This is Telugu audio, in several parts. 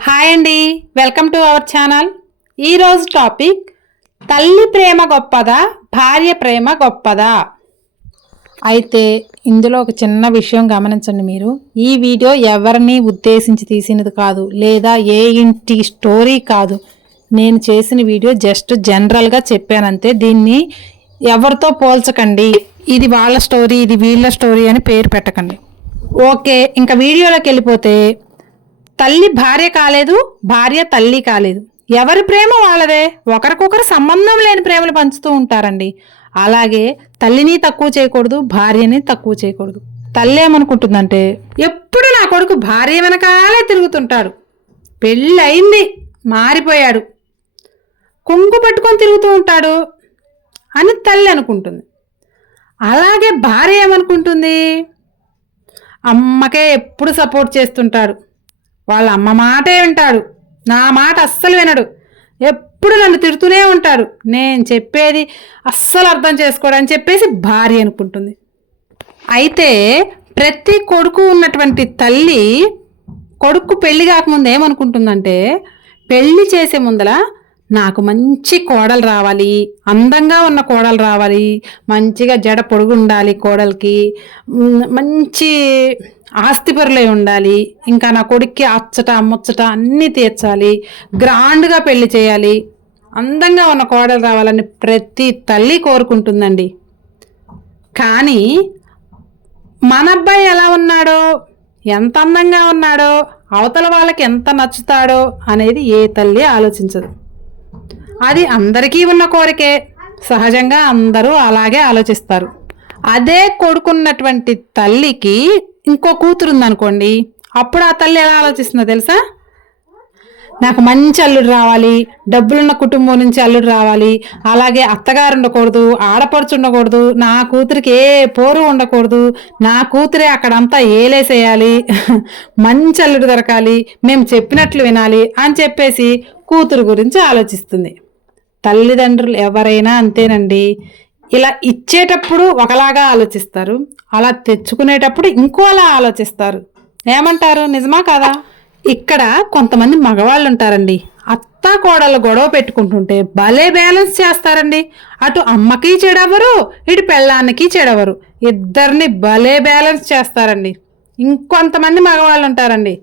హాయ్ అండి. Welcome to our channel. ఈరోజు టాపిక్ తల్లి ప్రేమ గొప్పదా భార్య ప్రేమ గొప్పదా? అయితే ఇందులో ఒక చిన్న విషయం గమనించండి మీరు. ఈ వీడియో ఎవరిని ఉద్దేశించి తీసినది కాదు లేదా ఏ ఇంటి స్టోరీ కాదు. నేను చేసిన వీడియో జస్ట్ జనరల్గా చెప్పానంతే. దీన్ని ఎవరితో పోల్చకండి. ఇది వాళ్ళ స్టోరీ ఇది వీళ్ళ స్టోరీ అని పేరు పెట్టకండి. ఓకే ఇంకా వీడియోలోకి వెళ్ళిపోతే తల్లి భార్య కాలేదు భార్య తల్లి కాలేదు. ఎవరి ప్రేమ వాళ్ళదే? ఒకరికొకరు సంబంధం లేని ప్రేమలు పంచుతూ ఉంటారండి. అలాగే తల్లిని తక్కువ చేయకూడదు భార్యని తక్కువ చేయకూడదు. తల్లి ఏమనుకుంటుందంటే ఎప్పుడు నా కొడుకు భార్య వెనకాలే తిరుగుతుంటాడు. పెళ్ళయింది మారిపోయాడు. కొంగు పట్టుకొని తిరుగుతూ ఉంటాడు అని తల్లి అనుకుంటుంది. అలాగే భార్య ఏమనుకుంటుంది? అమ్మకే ఎప్పుడు సపోర్ట్ చేస్తుంటాడు. వాళ్ళ అమ్మ మాటే వింటాడు. నా మాట అస్సలు వినడు. ఎప్పుడు నన్ను తిడుతూనే ఉంటాడు నేను చెప్పేది అస్సలు అర్థం చేసుకోడు అని చెప్పేసి భార్య అనుకుంటుంది. అయితే ప్రతి కొడుకు ఉన్నటువంటి తల్లి కొడుకు పెళ్ళి కాకముందు ఏమనుకుంటుందంటే పెళ్ళి చేసే ముందల నాకు మంచి కోడలు రావాలి. అందంగా ఉన్న కోడలు రావాలి. మంచిగా జడ పొడుగు ఉండాలి కోడలికి మంచి ఆస్తిపరులై ఉండాలి ఇంకా నా కొడుక్కి అచ్చట ముచ్చట అన్నీ తీర్చాలి గ్రాండ్గా పెళ్ళి చేయాలి. అందంగా ఉన్న కోడలు రావాలని ప్రతి తల్లి కోరుకుంటుందండి. కానీ మన అబ్బాయి ఎలా ఉన్నాడో ఎంత అందంగా ఉన్నాడో అవతల వాళ్ళకి ఎంత నచ్చుతాడో అనేది ఏ తల్లి ఆలోచించదు. అది అందరికీ ఉన్న కోరికే. సహజంగా అందరూ అలాగే ఆలోచిస్తారు. అదే కొడుకున్నటువంటి తల్లికి ఇంకో కూతురు ఉందనుకోండి అప్పుడు ఆ తల్లి ఎలా ఆలోచిస్తుందో తెలుసా? నాకు మంచి అల్లుడు రావాలి డబ్బులున్న కుటుంబం నుంచి అల్లుడు రావాలి అలాగే అత్తగారు ఉండకూడదు ఆడపడుచు ఉండకూడదు నా కూతురికి ఏ పోరు ఉండకూడదు నా కూతురే అక్కడంతా ఏలేసేయాలి మంచి అల్లుడు దొరకాలి మేము చెప్పినట్లు వినాలి అని చెప్పేసి కూతురు గురించి ఆలోచిస్తుంది. తల్లిదండ్రులు ఎవరైనా అంతేనండి. ఇలా ఇచ్చేటప్పుడు ఒకలాగా ఆలోచిస్తారు. అలా తెచ్చుకునేటప్పుడు ఇంకో అలా ఆలోచిస్తారు. ఏమంటారు? నిజమా కాదా? ఇక్కడ కొంతమంది మగవాళ్ళు ఉంటారండి అత్త కోడలు గొడవ పెట్టుకుంటుంటే భలే బ్యాలెన్స్ చేస్తారండి. అటు అమ్మకి చెడవరు ఇటు పెళ్ళానికి చెడవరు. ఇద్దరిని భలే బ్యాలెన్స్ చేస్తారండి. ఇంకొంతమంది మగవాళ్ళు ఉంటారండి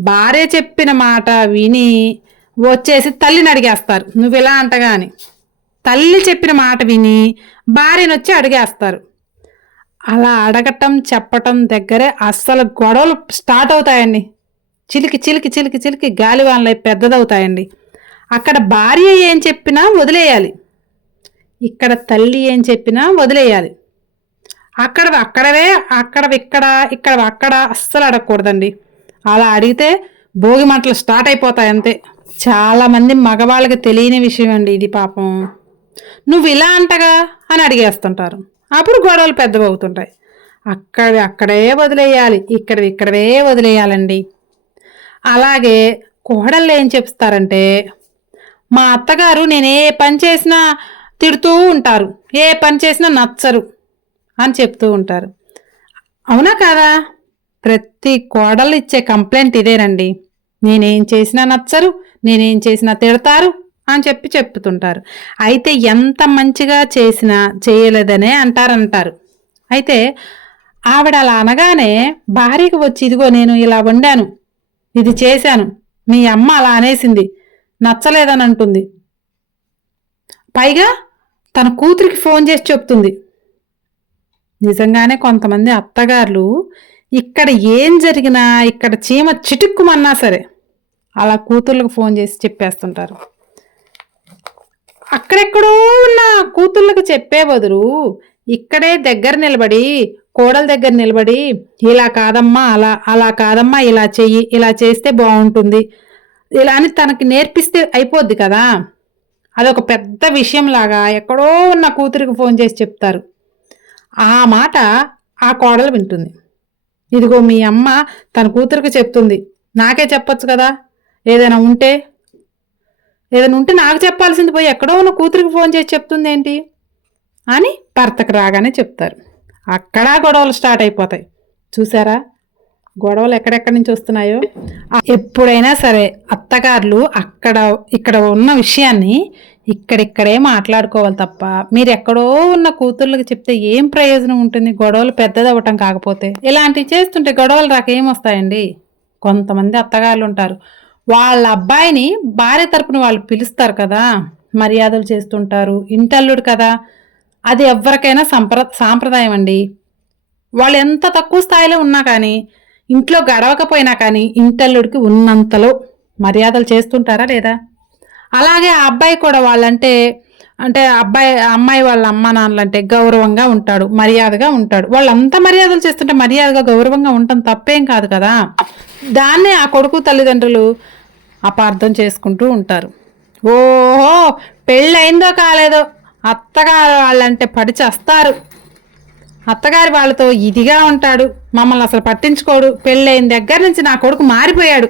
భార్య చెప్పిన మాట విని వచ్చేసి తల్లిని అడిగేస్తారు. నువ్వు ఇలా అంటగా అని తల్లి చెప్పిన మాట విని భార్యను వచ్చి అడిగేస్తారు. అలా అడగటం చెప్పటం దగ్గరే అస్సలు గొడవలు స్టార్ట్ అవుతాయండి. చిలికి చిలికి చిలికి చిలికి గాలివానలై పెద్దదవుతాయండి. అక్కడ భార్య ఏం చెప్పినా వదిలేయాలి. ఇక్కడ తల్లి ఏం చెప్పినా వదిలేయాలి. అక్కడ అక్కడవే అక్కడ ఇక్కడ ఇక్కడ అక్కడ అస్సలు అడగకూడదండి. అలా అడిగితే భోగి మంటలు స్టార్ట్ అయిపోతాయి అంతే. చాలామంది మగవాళ్ళకి తెలియని విషయం అండి ఇది పాపం. నువ్వు ఇలా అంటగా అని అడిగేస్తుంటారు. అప్పుడు గొడవలు పెద్దవవుతుంటాయి. అక్కడ అక్కడే వదిలేయాలి. ఇక్కడ ఇక్కడవే వదిలేయాలండి. అలాగే కోడళ్ళు ఏం చెప్తారంటే మా అత్తగారు నేను ఏ పని చేసినా తిడుతూ ఉంటారు. ఏ పని చేసినా నచ్చరు అని చెప్తూ ఉంటారు. అవునా కాదా? ప్రతి కోడలు ఇచ్చే కంప్లైంట్ ఇదేనండి. నేనేం చేసినా నచ్చరు నేనేం చేసినా తిడతారు అని చెప్పి చెప్తుంటారు. అయితే ఎంత మంచిగా చేసినా చేయలేదనే అంటారంటారు. అయితే ఆవిడ అలా అనగానే భార్యకు వచ్చి ఇదిగో నేను ఇలా వండాను ఇది చేశాను మీ అమ్మ అలా అనేసింది నచ్చలేదని అంటుంది. పైగా తన కూతురికి ఫోన్ చేసి చెప్తుంది. నిజంగానే కొంతమంది అత్తగారులు ఇక్కడ ఏం జరిగినా ఇక్కడ చీమ చిటుక్కుమన్నా సరే అలా కూతుర్లకు ఫోన్ చేసి చెప్పేస్తుంటారు. అక్కడెక్కడో ఉన్న కూతుళ్ళకి చెప్పే బదులు ఇక్కడే దగ్గర నిలబడి కోడల దగ్గర నిలబడి ఇలా కాదమ్మా అలా అలా కాదమ్మా ఇలా చెయ్యి ఇలా చేస్తే బాగుంటుంది. ఇలా అని తనకి నేర్పిస్తే అయిపోద్ది కదా. అదొక పెద్ద విషయంలాగా ఎక్కడో ఉన్న కూతురికి ఫోన్ చేసి చెప్తారు. ఆ మాట ఆ కోడలు వింటుంది. ఇదిగో మీ అమ్మ తన కూతురికి చెప్తుంది. నాకే చెప్పొచ్చు కదా. ఏదైనా ఉంటే ఏదైనా ఉంటే నాకు చెప్పాల్సింది పోయి ఎక్కడో ఉన్న కూతురికి ఫోన్ చేసి చెప్తుంది ఏంటి? అని భర్తకు రాగానే చెప్తారు. అక్కడ గొడవలు స్టార్ట్ అయిపోతాయి. చూసారా? గొడవలు ఎక్కడెక్కడి నుంచి వస్తున్నాయో? ఎప్పుడైనా సరే అత్తగారులు అక్కడ ఇక్కడ ఉన్న విషయాన్ని ఇక్కడిక్కడే మాట్లాడుకోవాలి తప్ప మీరు ఎక్కడో ఉన్న కూతుర్లకు చెప్తే ఏం ప్రయోజనం ఉంటుంది? గొడవలు పెద్దదవ్వటం కాకపోతే. ఇలాంటివి చేస్తుంటే గొడవలు రాక ఏమొస్తాయండి? కొంతమంది అత్తగారులు ఉంటారు. వాళ్ళ అబ్బాయిని భార్య తరపున వాళ్ళు పిలుస్తారు కదా మర్యాదలు చేస్తుంటారు ఇంటల్లుడు కదా. అది ఎవరికైనా సంప్ర సాంప్రదాయం అండి. వాళ్ళు ఎంత తక్కువ స్థాయిలో ఉన్నా కానీ ఇంట్లో గడవకపోయినా కానీ ఇంటల్లుడికి ఉన్నంతలో మర్యాదలు చేస్తుంటారా లేదా? అలాగే ఆ అబ్బాయి కూడా వాళ్ళంటే అంటే అబ్బాయి అమ్మాయి వాళ్ళ అమ్మ నాన్నలంటే గౌరవంగా ఉంటాడు మర్యాదగా ఉంటాడు. వాళ్ళంతా మర్యాదలు చేస్తుంటే మర్యాదగా గౌరవంగా ఉండటం తప్పేం కాదు కదా. దాన్నే ఆ కొడుకు తల్లిదండ్రులు అపార్థం చేసుకుంటూ ఉంటారు. ఓహో! పెళ్ళయిందో కాలేదో అత్తగారు వాళ్ళంటే పడి చేస్తారు. అత్తగారి వాళ్ళతో ఇదిగా ఉంటాడు. మమ్మల్ని అసలు పట్టించుకోడు. పెళ్ళైన దగ్గర నుంచి నా కొడుకు మారిపోయాడు.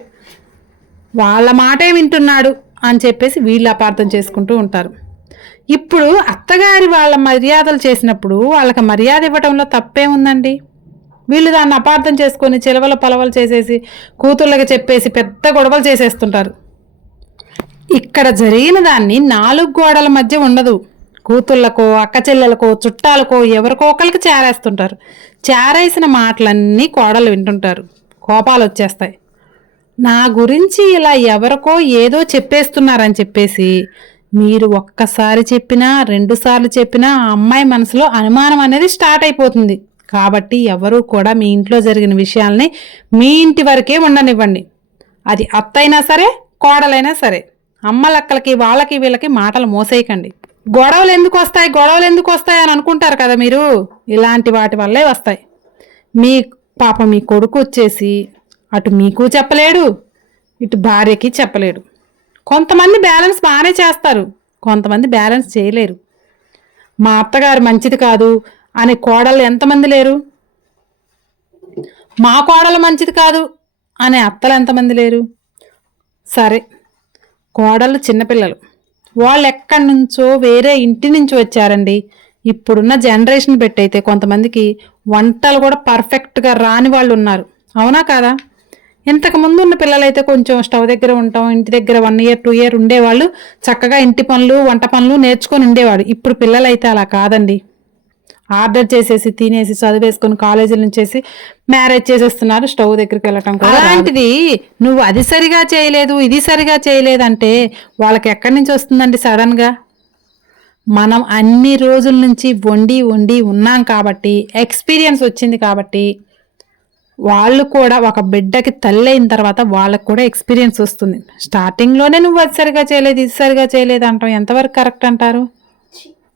వాళ్ళ మాటే వింటున్నాడు అని చెప్పేసి వీళ్ళు అపార్థం చేసుకుంటూ ఉంటారు. ఇప్పుడు అత్తగారి వాళ్ళ మర్యాదలు చేసినప్పుడు వాళ్ళకి మర్యాద ఇవ్వటంలో తప్పే ఉందండి వీళ్ళు దాన్ని అపార్థం చేసుకొని చిలవల పలవలు చేసేసి కూతుళ్ళకి చెప్పేసి పెద్ద గొడవలు చేసేస్తుంటారు. ఇక్కడ జరిగిన దాన్ని నాలుగు గోడల మధ్య ఉండదు. కూతుళ్ళకో అక్క చెల్లెలకో చుట్టాలకో ఎవరికో ఒకరికి చేరేస్తుంటారు. చేరేసిన మాటలన్నీ కోడలు వింటుంటారు. కోపాలు వచ్చేస్తాయి. నా గురించి ఇలా ఎవరికో ఏదో చెప్పేస్తున్నారని చెప్పేసి మీరు ఒక్కసారి చెప్పినా రెండుసార్లు చెప్పినా ఆ అమ్మాయి మనసులో అనుమానం అనేది స్టార్ట్ అయిపోతుంది. కాబట్టి ఎవరూ కూడా మీ ఇంట్లో జరిగిన విషయాల్ని మీ ఇంటి వరకే ఉండనివ్వండి. అది అత్తైనా సరే కోడలైనా సరే అమ్మలక్కలకి వాళ్ళకి వీళ్ళకి మాటలు మోసేయకండి. గొడవలు ఎందుకు వస్తాయి? గొడవలు ఎందుకు వస్తాయి అని అనుకుంటారు కదా మీరు? ఇలాంటి వాటి వల్లే వస్తాయి. మీ పాప మీ కొడుకు వచ్చేసి అటు మీకు చెప్పలేడు ఇటు భార్యకి చెప్పలేడు. కొంతమంది బ్యాలెన్స్ బాగానే చేస్తారు. కొంతమంది బ్యాలెన్స్ చేయలేరు. మా అత్తగారు మంచిది కాదు అనే కోడలు ఎంతమంది లేరు? మా కోడలు మంచిది కాదు అనే అత్తలు ఎంతమంది లేరు? సరే కోడళ్ళు చిన్నపిల్లలు. వాళ్ళు ఎక్కడి నుంచో వేరే ఇంటి నుంచి వచ్చారండి. ఇప్పుడున్న జనరేషన్ పెట్టయితే కొంతమందికి వంటలు కూడా పర్ఫెక్ట్గా రాని వాళ్ళు ఉన్నారు అవునా కాదా? ఇంతకుముందు ఉన్న పిల్లలైతే కొంచెం స్టవ్ దగ్గర ఉంటాం ఇంటి దగ్గర వన్ ఇయర్ టూ ఇయర్ ఉండేవాళ్ళు. చక్కగా ఇంటి పనులు వంట పనులు నేర్చుకొని ఉండేవాడు. ఇప్పుడు పిల్లలైతే అలా కాదండి. ఆర్డర్ చేసేసి తినేసి చదివేసుకొని కాలేజీల నుంచేసి మ్యారేజ్ చేసేస్తున్నారు స్టవ్ దగ్గరికి వెళ్ళటం అలాంటిది నువ్వు అది సరిగా చేయలేదు ఇది సరిగా చేయలేదు అంటే వాళ్ళకి ఎక్కడి నుంచి వస్తుందండి సడన్గా మనం అన్ని రోజుల నుంచి వండి వండి ఉన్నాం కాబట్టి ఎక్స్పీరియన్స్ వచ్చింది కాబట్టి వాళ్ళు కూడా ఒక బిడ్డకి తల్లి అయిన తర్వాత వాళ్ళకు కూడా ఎక్స్పీరియన్స్ వస్తుంది. స్టార్టింగ్లోనే నువ్వు అది సరిగా చేయలేదు ఇది సరిగా చేయలేదు అంటాం ఎంతవరకు కరెక్ట్ అంటారు?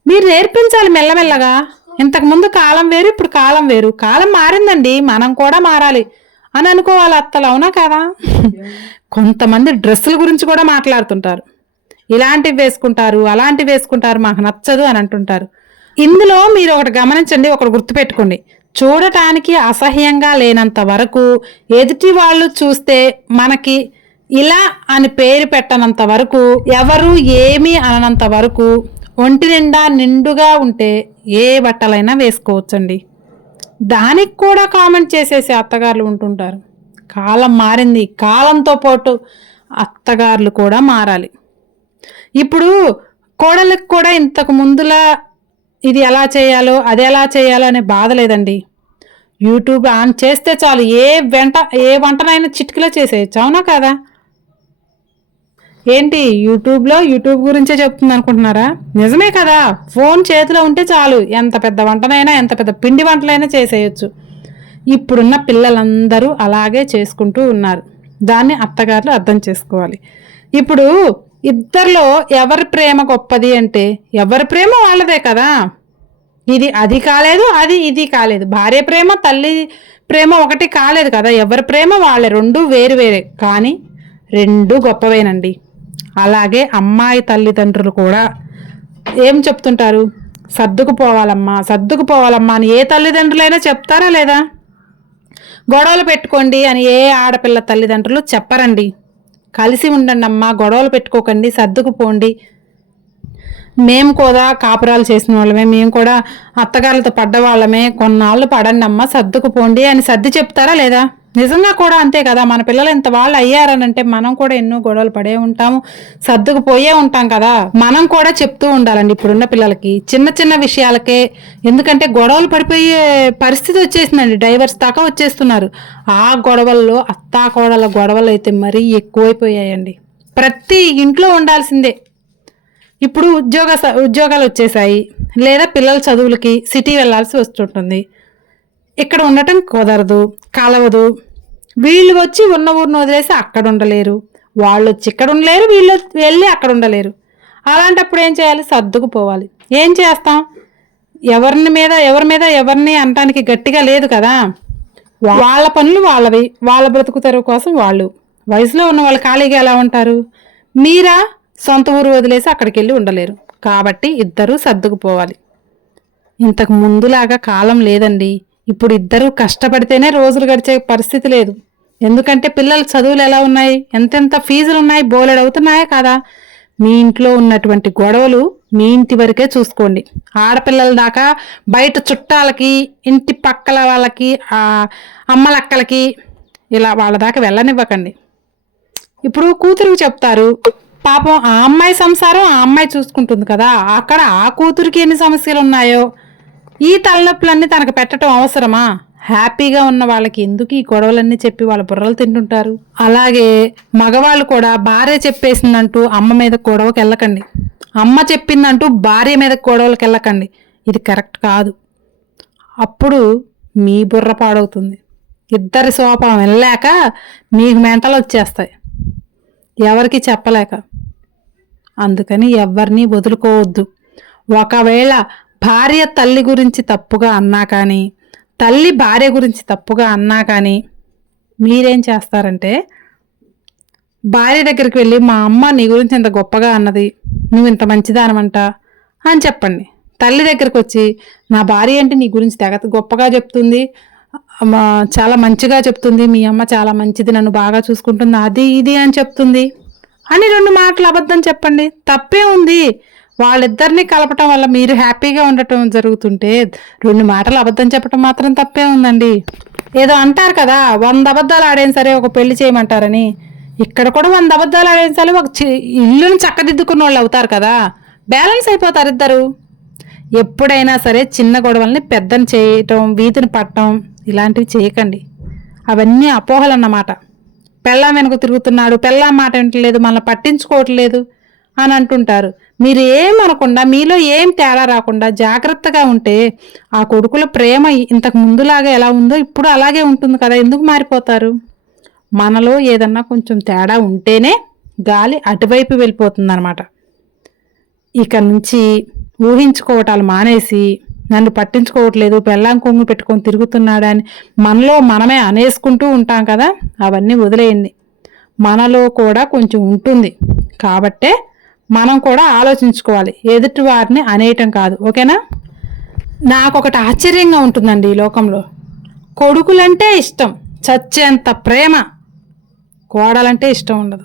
మీరు నేర్పించాలి మెల్లమెల్లగా. ఇంతకుముందు కాలం వేరు ఇప్పుడు కాలం వేరు. కాలం మారిందండి మనం కూడా మారాలి అని అనుకోవాలి అత్తలు అవునా కదా? కొంతమంది డ్రెస్సుల గురించి కూడా మాట్లాడుతుంటారు. ఇలాంటివి వేసుకుంటారు అలాంటివి వేసుకుంటారు మాకు నచ్చదు అని అంటుంటారు. ఇందులో మీరు ఒకటి గమనించండి ఒకటి గుర్తుపెట్టుకోండి. చూడటానికి అసహ్యంగా లేనంత వరకు ఎదుటి వాళ్ళు చూస్తే మనకి ఇలా అని పేరు పెట్టనంత వరకు ఎవరు ఏమీ అననంత వరకు ఒంటి నిండా నిండుగా ఉంటే ఏ బట్టలైనా వేసుకోవచ్చండి. దానికి కూడా కామెంట్ చేసేసి అత్తగారులు ఉంటుంటారు. కాలం మారింది. కాలంతో పాటు అత్తగారులు కూడా మారాలి. ఇప్పుడు కోడలకు కూడా ఇంతకు ముందులా ఇది ఎలా చేయాలో అది ఎలా చేయాలో అనే బాధ లేదండి. యూట్యూబ్ ఆన్ చేస్తే చాలు ఏ వెంట ఏ వంటనైనా చిటికలో చేసేయచ్చు. అవునా కదా? ఏంటి యూట్యూబ్లో యూట్యూబ్ గురించే చెప్తుంది అనుకుంటున్నారా నిజమే కదా ఫోన్ చేతిలో ఉంటే చాలు ఎంత పెద్ద వంటనైనా ఎంత పెద్ద పిండి వంటలైనా చేసేయచ్చు. ఇప్పుడున్న పిల్లలందరూ అలాగే చేసుకుంటూ ఉన్నారు. దాన్ని అత్తగారులు అర్థం చేసుకోవాలి. ఇప్పుడు ఇద్దరిలో ఎవరి ప్రేమ గొప్పది అంటే ఎవరి ప్రేమ వాళ్ళదే కదా. ఇది అది కాలేదు అది ఇది కాలేదు. భార్య ప్రేమ తల్లి ప్రేమ ఒకటి కాలేదు కదా. ఎవరి ప్రేమ వాళ్ళే రెండు వేరు వేరే. కానీ రెండు గొప్పవేనండి. అలాగే అమ్మాయి తల్లిదండ్రులు కూడా ఏం చెప్తుంటారు? సర్దుకుపోవాలమ్మా సర్దుకుపోవాలమ్మా అని ఏ తల్లిదండ్రులైనా చెప్తారా లేదా? గొడవలు పెట్టుకోండి అని ఏ ఆడపిల్ల తల్లిదండ్రులు చెప్పరండి. కలిసి ఉండండి అమ్మా గొడవలు పెట్టుకోకండి సర్దుకుపోండి. మేము కూడా కాపురాలు చేసిన వాళ్ళమే మేము కూడా అత్తగారులతో పడ్డ వాళ్ళమే. కొన్నాళ్ళు పడండి అమ్మ సర్దుకుపోండి అని సర్ది చెప్తారా లేదా? నిజంగా కూడా అంతే కదా మన పిల్లలు ఇంత వాళ్ళు అయ్యారనంటే మనం కూడా ఎన్నో గొడవలు పడే ఉంటాము సర్దుకుపోయే ఉంటాం కదా. మనం కూడా చెప్తూ ఉండాలండి ఇప్పుడున్న పిల్లలకి. చిన్న చిన్న విషయాలకే ఎందుకంటే గొడవలు పడిపోయే పరిస్థితి వచ్చేసిందండి డైవర్స్ దాకా వచ్చేస్తున్నారు. ఆ గొడవల్లో అత్తా కోడల గొడవలు అయితే మరీ ఎక్కువైపోయాయండి. ప్రతి ఇంట్లో ఉండాల్సిందే. ఇప్పుడు ఉద్యోగ స- ఉద్యోగాలు వచ్చేసాయి లేదా పిల్లల చదువులకి సిటీ వెళ్ళాల్సి వస్తుంటుంది. ఇక్కడ ఉండటం కుదరదు కలవదు వీళ్ళు వచ్చి ఉన్న ఊరిని వదిలేసి అక్కడ ఉండలేరు వాళ్ళు వచ్చి ఇక్కడ ఉండలేరు వీళ్ళు వెళ్ళి అక్కడ ఉండలేరు అలాంటప్పుడు ఏం చేయాలి? సర్దుకుపోవాలి. ఏం చేస్తాం? ఎవరిని మీద ఎవరి మీద ఎవరిని అనటానికి గట్టిగా లేదు కదా. వాళ్ళ పనులు వాళ్ళవి. వాళ్ళ బ్రతుకు తెరువు కోసం వాళ్ళు. వయసులో ఉన్న వాళ్ళు ఖాళీగా ఎలా ఉంటారు? మీరా సొంత ఊరు వదిలేసి అక్కడికి వెళ్ళి ఉండలేరు. కాబట్టి ఇద్దరూ సర్దుకుపోవాలి. ఇంతకు ముందులాగా కాలం లేదండి. ఇప్పుడు ఇద్దరు కష్టపడితేనే రోజులు గడిచే పరిస్థితి లేదు. ఎందుకంటే పిల్లల చదువులు ఎలా ఉన్నాయి? ఎంతెంత ఫీజులు ఉన్నాయి? బోలెడు అవుతున్నాయా కాదా? మీ ఇంట్లో ఉన్నటువంటి గొడవలు మీ ఇంటి వరకే చూసుకోండి. ఆడపిల్లల దాకా బయట చుట్టాలకి ఇంటి పక్కల వాళ్ళకి అమ్మలక్కలకి ఇలా వాళ్ళ దాకా వెళ్ళనివ్వకండి. ఇప్పుడు కూతురికి చెప్తారు పాపం ఆ అమ్మాయి సంసారం ఆ అమ్మాయి చూసుకుంటుంది కదా. అక్కడ ఆ కూతురికి ఎన్ని సమస్యలు ఉన్నాయో ఈ తలనొప్పులన్నీ తనకు పెట్టడం అవసరమా? హ్యాపీగా ఉన్న వాళ్ళకి ఎందుకు ఈ గొడవలన్నీ చెప్పి వాళ్ళ బుర్రలు తింటుంటారు? అలాగే మగవాళ్ళు కూడా భార్య చెప్పేసిందంటూ అమ్మ మీద గొడవకి వెళ్ళకండి. అమ్మ చెప్పిందంటూ భార్య మీద గొడవలకు వెళ్ళకండి. ఇది కరెక్ట్ కాదు. అప్పుడు మీ బుర్ర పాడవుతుంది. ఇద్దరి సోపం వెళ్ళాక మీకు మెంటలు వచ్చేస్తాయి. ఎవరికి చెప్పలేక. అందుకని ఎవరిని వదులుకోవద్దు. ఒకవేళ భార్య తల్లి గురించి తప్పుగా అన్నా కానీ తల్లి భార్య గురించి తప్పుగా అన్నా కానీ మీరేం చేస్తారంటే భార్య దగ్గరికి వెళ్ళి మా అమ్మ నీ గురించి ఇంత గొప్పగా అన్నది నువ్వు ఇంత మంచిదానమంట అని చెప్పండి. తల్లి దగ్గరికి వచ్చి నా భార్య అంటే నీ గురించి తెగ గొప్పగా చెప్తుంది చాలా మంచిగా చెప్తుంది మీ అమ్మ చాలా మంచిది నన్ను బాగా చూసుకుంటుంది అది ఇది అని చెప్తుంది. అని రెండు మాటలు అబద్ధం చెప్పండి. తప్పే ఉంది. వాళ్ళిద్దరిని కలపటం వల్ల మీరు హ్యాపీగా ఉండటం జరుగుతుంటే రెండు మాటలు అబద్ధం చెప్పటం మాత్రం తప్పే ఉందండి. ఏదో అంటారు కదా వంద అబద్ధాలు ఆడేం సరే ఒక పెళ్ళి చేయమంటారని. ఇక్కడ కూడా వంద అబద్ధాలు ఆడేం సరే ఒక చి- ఇల్లుని చక్కదిద్దుకున్న వాళ్ళు అవుతారు కదా. బ్యాలెన్స్ అయిపోతారు ఇద్దరు. ఎప్పుడైనా సరే చిన్న గొడవల్ని పెద్దని చేయటం వీధిని పట్టడం ఇలాంటివి చేయకండి. అవన్నీ అపోహలు అన్నమాట పెళ్ళాం వెనుక తిరుగుతున్నాడు పెళ్ళాం మాట వింటలేదు మనల్ని పట్టించుకోవట్లేదు. అని అంటుంటారు. మీరు ఏం అనకుండా మీలో ఏం తేడా రాకుండా జాగ్రత్తగా ఉంటే ఆ కొడుకుల ప్రేమ ఇంతకు ముందులాగా ఎలా ఉందో ఇప్పుడు అలాగే ఉంటుంది కదా ఎందుకు మారిపోతారు? మనలో ఏదన్నా కొంచెం తేడా ఉంటేనే గాలి అటువైపు వెళ్ళిపోతుందన్నమాట. ఇక నుంచి ఊహించుకోవటాలు మానేసి నన్ను పట్టించుకోవట్లేదు పెళ్ళాం కొంగు పెట్టుకొని తిరుగుతున్నాడని మనలో మనమే అనేసుకుంటూ ఉంటాం కదా అవన్నీ వదిలేయండి. మనలో కూడా కొంచెం ఉంటుంది కాబట్టే మనం కూడా ఆలోచించుకోవాలి. ఎదుటి వారిని అనేయటం కాదు. ఓకేనా? నాకు ఒకటి ఆశ్చర్యంగా ఉంటుందండి ఈ లోకంలో. కొడుకులంటే ఇష్టం. చచ్చేంత ప్రేమ. కోడలంటే ఇష్టం ఉండదు.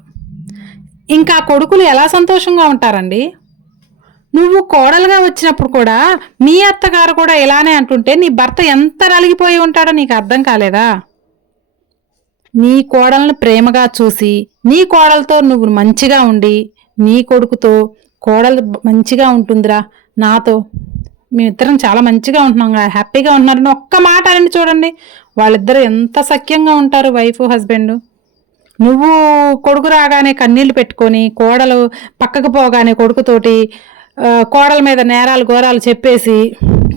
ఇంకా కొడుకులు ఎలా సంతోషంగా ఉంటారండి? నువ్వు కోడలుగా వచ్చినప్పుడు కూడా మీ అత్తగారు కూడా ఇలానే అంటుంటే నీ భర్త ఎంత నలిగిపోయి ఉంటాడో నీకు అర్థం కాలేదా? నీ కోడలను ప్రేమగా చూసి నీ కోడలతో నువ్వు మంచిగా ఉండి నీ కొడుకుతో కోడలు మంచిగా ఉంటుందిరా. నాతో మేమిద్దరం చాలా మంచిగా ఉంటున్నాం కదా హ్యాపీగా ఉంటున్నారని ఒక్క మాట అనండి చూడండి. వాళ్ళిద్దరు ఎంత సఖ్యంగా ఉంటారు వైఫ్ హస్బెండ్. నువ్వు కొడుకు రాగానే కన్నీళ్ళు పెట్టుకొని కోడలు పక్కకు పోగానే కొడుకుతోటి కోడల మీద నేరాలు ఘోరాలు చెప్పేసి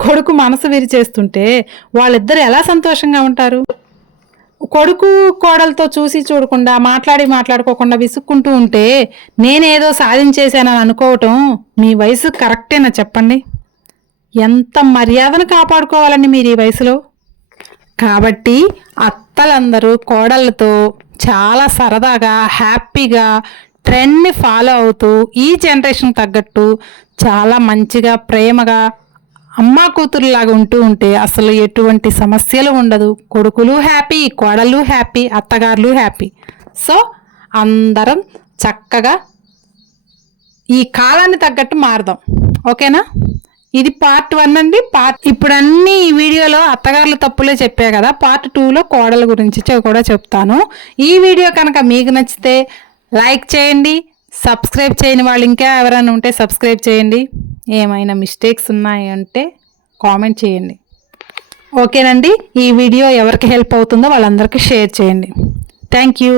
కొడుకు మనసు విరిచేస్తుంటే వాళ్ళిద్దరు ఎలా సంతోషంగా ఉంటారు? కొడుకు కోడలతో చూసి చూడకుండా మాట్లాడి మాట్లాడుకోకుండా విసుక్కుంటూ ఉంటే నేనేదో సాధించేశానని అనుకోవటం మీ వయసు కరెక్టేనా చెప్పండి? ఎంత మర్యాదను కాపాడుకోవాలండి మీరు ఈ వయసులో? కాబట్టి అత్తలందరూ కోడళ్ళతో చాలా సరదాగా హ్యాపీగా ట్రెండ్ని ఫాలో అవుతూ ఈ జనరేషన్ తగ్గట్టు చాలా మంచిగా ప్రేమగా అమ్మా కూతురులాగా ఉంటూ ఉంటే అసలు ఎటువంటి సమస్యలు ఉండదు. కొడుకులు హ్యాపీ కోడలు హ్యాపీ అత్తగారులు హ్యాపీ. సో అందరం చక్కగా ఈ కాలాన్ని తగ్గట్టు మారదాం. ఓకేనా? ఇది పార్ట్ వన్ అండి. పార్ట్ ఇప్పుడు అన్ని ఈ వీడియోలో అత్తగారుల తప్పులే చెప్పే కదా. పార్ట్ టూలో కోడల గురించి కూడా చెప్తాను. ఈ వీడియో కనుక మీకు నచ్చితే లైక్ చేయండి. సబ్స్క్రైబ్ చేయని వాళ్ళు ఇంకా ఎవరైనా ఉంటే సబ్స్క్రైబ్ చేయండి. ఏమైనా మిస్టేక్స్ ఉన్నాయంటే కామెంట్ చేయండి. ఓకేనండి ఈ వీడియో ఎవరికి హెల్ప్ అవుతుందో వాళ్ళందరికీ షేర్ చేయండి. Thank you